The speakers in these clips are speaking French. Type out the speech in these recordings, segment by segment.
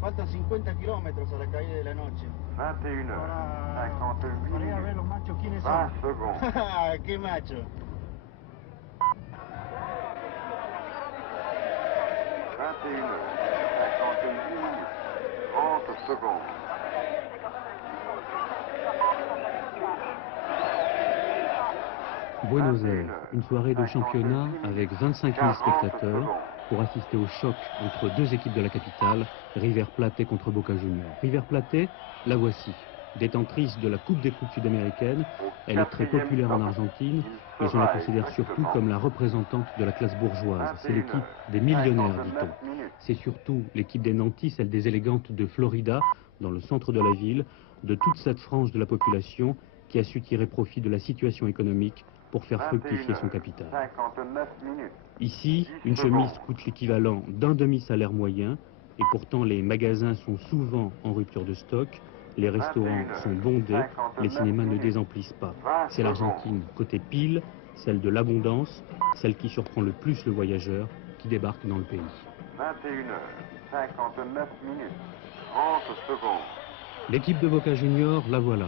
Faltan 50 kilómetros a la caída de la noche. 21h58 Para ir a ver los machos quiénes 20 son. secondes. ¡Qué macho! 30 secondes. Buenos Aires, une soirée de championnat avec 25 000 spectateurs pour assister au choc entre deux équipes de la capitale, River Plate contre Boca Juniors. River Plate, la voici. Détentrice de la Coupe des Coupes sud-américaines, elle est très populaire en Argentine et on la considère surtout comme la représentante de la classe bourgeoise. C'est l'équipe des millionnaires, dit-on. C'est surtout l'équipe des nantis, celle des élégantes de Florida, dans le centre de la ville, de toute cette frange de la population qui a su tirer profit de la situation économique pour faire fructifier son capital. Ici, une chemise coûte l'équivalent d'un demi-salaire moyen et pourtant les magasins sont souvent en rupture de stock, les restaurants sont bondés, les cinémas ne désemplissent pas. C'est l'Argentine côté pile, celle de l'abondance, celle qui surprend le plus le voyageur qui débarque dans le pays. 21h59 30 secondes. L'équipe de Boca Juniors, la voilà.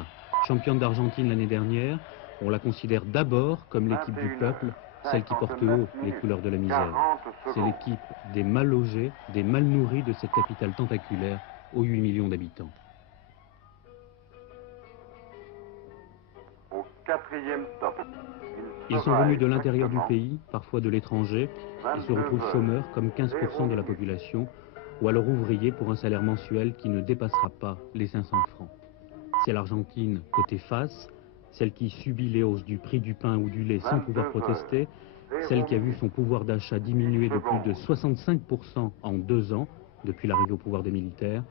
Championne d'Argentine l'année dernière, on la considère d'abord comme l'équipe du peuple, celle qui porte haut les couleurs de la misère. C'est l'équipe des mal logés, des mal nourris de cette capitale tentaculaire aux 8 millions d'habitants. Au 4e stop. Ils sont venus de l'intérieur du pays, parfois de l'étranger, et se retrouvent chômeurs comme 15% de la population, ou alors ouvriers pour un salaire mensuel qui ne dépassera pas les 500 francs. C'est l'Argentine côté face, celle qui subit les hausses du prix du pain ou du lait sans pouvoir protester, celle qui a vu son pouvoir d'achat diminuer de plus de 65% en 2 ans, depuis l'arrivée au pouvoir des militaires,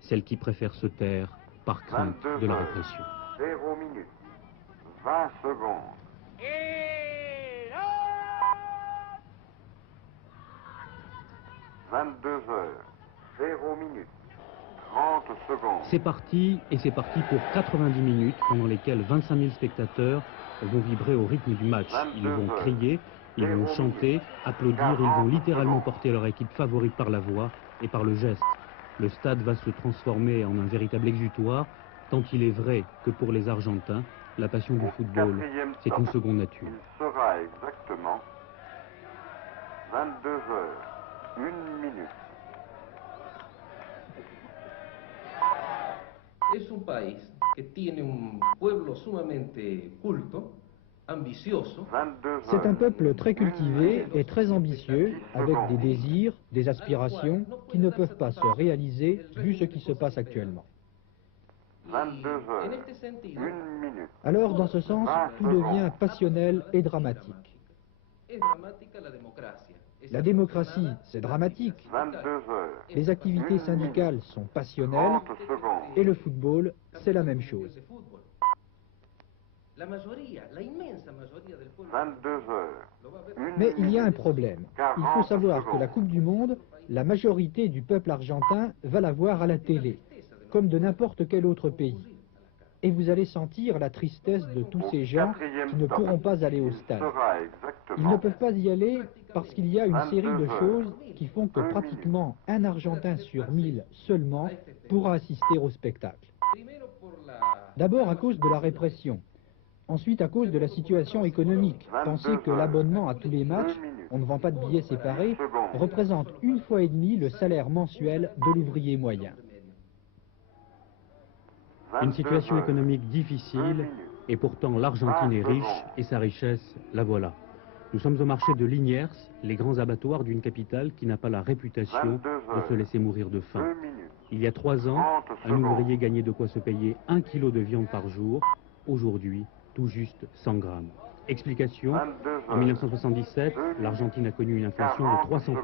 celle qui préfère se taire par crainte de la répression. 0 minutes. 20 secondes. 22h. 0 minutes. 30 secondes. C'est parti, et c'est parti pour 90 minutes, pendant lesquelles 25 000 spectateurs vont vibrer au rythme du match. Ils vont crier, ils vont chanter, applaudir, ils vont littéralement porter leur équipe favorite par la voix et par le geste. Le stade va se transformer en un véritable exutoire, tant il est vrai que pour les Argentins, la passion du football, c'est une seconde nature. Il sera exactement 22h. 1 minute. Es un país que tiene un pueblo sumamente culto, ambicioso. C'est un peuple très cultivé et très ambitieux, avec des désirs, des aspirations qui ne peuvent pas se réaliser vu ce qui se passe actuellement. 22h. 1 minute. Alors, dans ce sens, tout devient passionnel et dramatique. La démocratie, c'est dramatique. 22h. Les activités syndicales sont passionnelles 30 secondes. et le football, c'est la même chose. 22h. Mais il y a un problème. Il faut savoir que la Coupe du Monde, la majorité du peuple argentin va la voir à la télé, comme de n'importe quel autre pays. Et vous allez sentir la tristesse de tous ces gens qui ne pourront pas aller au stade. Ils ne peuvent pas y aller parce qu'il y a une série de choses qui font que pratiquement un Argentin sur 1000 seulement pourra assister au spectacle. D'abord à cause de la répression, ensuite à cause de la situation économique. Pensez que l'abonnement à tous les matchs, on ne vend pas de billets séparés, représente 1,5 fois le salaire mensuel de l'ouvrier moyen. Une situation économique difficile, et pourtant l'Argentine est riche, et sa richesse, la voilà. Nous sommes au marché de Liniers, les grands abattoirs d'une capitale qui n'a pas la réputation de se laisser mourir de faim. Il y a 3 ans, un ouvrier gagnait de quoi se payer 1 kilo de viande par jour. Aujourd'hui, tout juste 100 grammes. Explication, en 1977, l'Argentine a connu une inflation de 300%.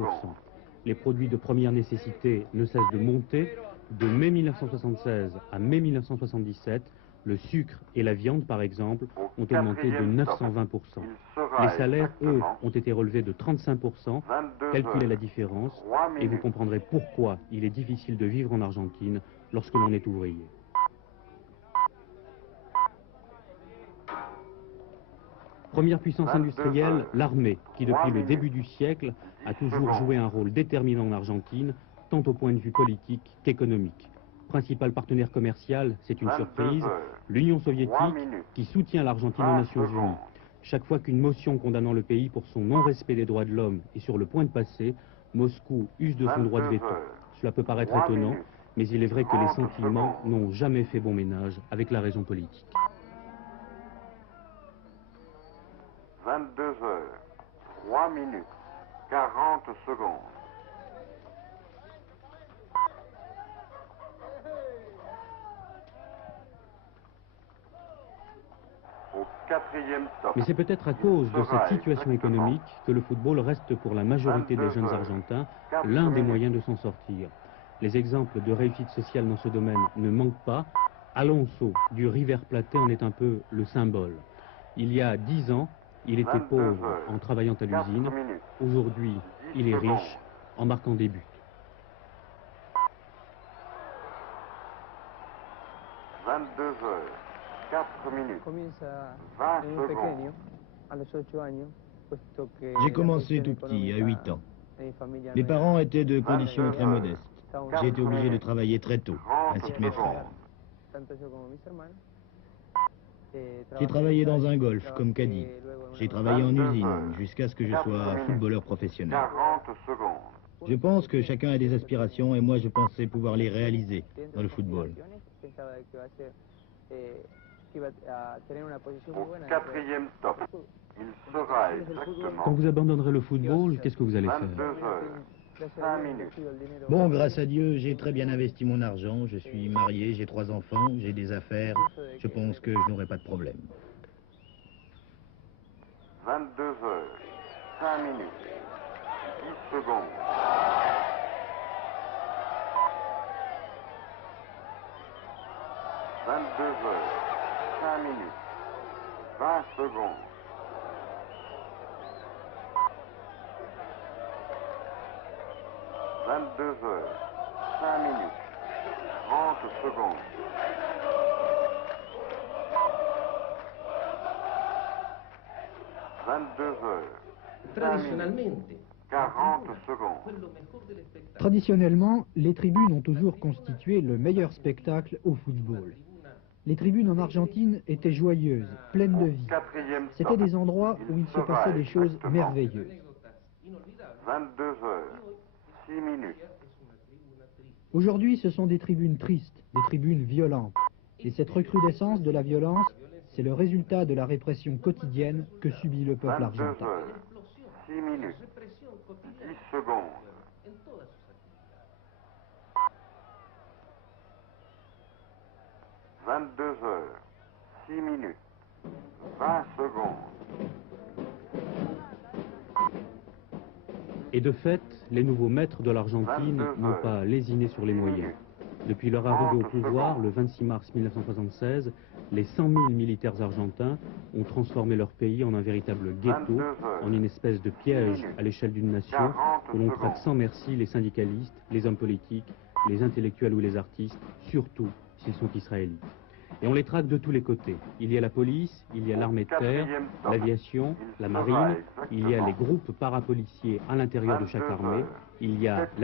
Les produits de première nécessité ne cessent de monter. De mai 1976 à mai 1977, Le sucre et la viande, par exemple, Au ont augmenté de 4e stop. 920%. Il sera Les salaires, eux, exactement ont été relevés de 35%. 22 Calculez la heures, différence 3 et vous minutes. comprendrez pourquoi il est difficile de vivre en Argentine lorsque l'on est ouvrier. Première puissance 22 industrielle, heures, l'armée, qui 3 depuis le minutes, début du siècle a 10 toujours secondes. joué un rôle déterminant en Argentine, tant au point de vue politique qu'économique. Principal partenaire commercial, c'est une 22 surprise, heures, l'Union 3 soviétique minutes, qui soutient l'Argentine aux 20 Nations Unies. secondes. Chaque fois qu'une motion condamnant le pays pour son non-respect des droits de l'homme est sur le point de passer, Moscou use de son droit de 22 veto. heures, Cela peut paraître 3 étonnant, minutes, mais il est vrai que les 30 sentiments secondes. n'ont jamais fait bon ménage avec la raison politique. 22 heures, 3 minutes, 40 secondes. Au 4e stop. Mais c'est peut-être à cause de sera cette situation exactement économique que le football reste pour la majorité des 22 jeunes heures, Argentins 4 l'un des minutes. moyens de s'en sortir. Les exemples de réussite sociale dans ce domaine ne manquent pas. Alonso du River Plate en est un peu le symbole. Il y a 10 ans, il était 22 pauvre heures, en travaillant à 4 l'usine. minutes, Aujourd'hui, 10 il est secondes. riche en marquant des buts. 22 heures, 4 minutes, Comienza 20 en muy secondes. pequeño, a los 8 años, puesto que J'ai la commencé situación tout petit, à económica 8 ans. de mi familia Mes no era parents étaient de conditions 22 très heures, modestes. J'ai été obligé de travailler très tôt, ainsi que mes frères. tanto yo como mis hermanos. J'ai travaillé dans un golf comme caddie. trabajé luego en una J'ai travaillé en 22 usine heures, jusqu'à ce que je 4 sois minutes, footballeur professionnel. 40 secondes. Je pense que chacun a des aspirations et moi je pensais pouvoir les réaliser dans le football. Pensaba que iba a ser, que iba a tener una posición muy Au buena. 4e stop, il sera exactement Quand vous abandonnerez le football, qu'est-ce que vous allez 22 faire? heures, 5 minutes. Bon, grâce à Dieu, j'ai très bien investi mon argent. Je suis marié, j'ai 3 enfants, j'ai des affaires. Je pense que je n'aurai pas de problème. 22 heures, 5 minutes, 10 secondes. 22 heures, 5 minutes, 20 secondes. 22 heures, 5 minutes, 30 secondes. 22 heures, 5 minutes, Tradicionalmente, 40 secondes. quello mejor del espectáculo. Traditionnellement, les tribunes ont toujours constitué le meilleur spectacle au football. Les tribunes en Argentine étaient joyeuses, pleines de vie. 4e C'étaient stop, des endroits où il se passait des choses exactement merveilleuses. 22 heures, 6 minutes. Aujourd'hui, ce sont des tribunes tristes, des tribunes violentes. Et cette recrudescence de la violence, c'est le résultat de la répression quotidienne que subit le peuple 22 argentin. heures, 6 minutes, 10 secondes. 22 heures, 6 minutes, 20 secondes. Et de fait, les nouveaux maîtres de l'Argentine 22 n'ont heures, pas lésiné sur les 6 moyens. minutes, Depuis leur arrivée au 30 pouvoir, secondes. le 26 mars 1976, les 100 000 militaires argentins ont transformé leur pays en un véritable ghetto, 22 heures, en une espèce de piège minutes, à l'échelle d'une nation, 40 où l'on secondes. traque sans merci les syndicalistes, les hommes politiques, les intellectuels ou les artistes, surtout s'ils sont israélites. Et on les traque de tous les côtés. Il y a la police, il y a l'armée de terre, 4e stop, l'aviation, il la sera marine, il y a exactement les groupes parapoliciers à l'intérieur de chaque 22 armée, heures, il y a 7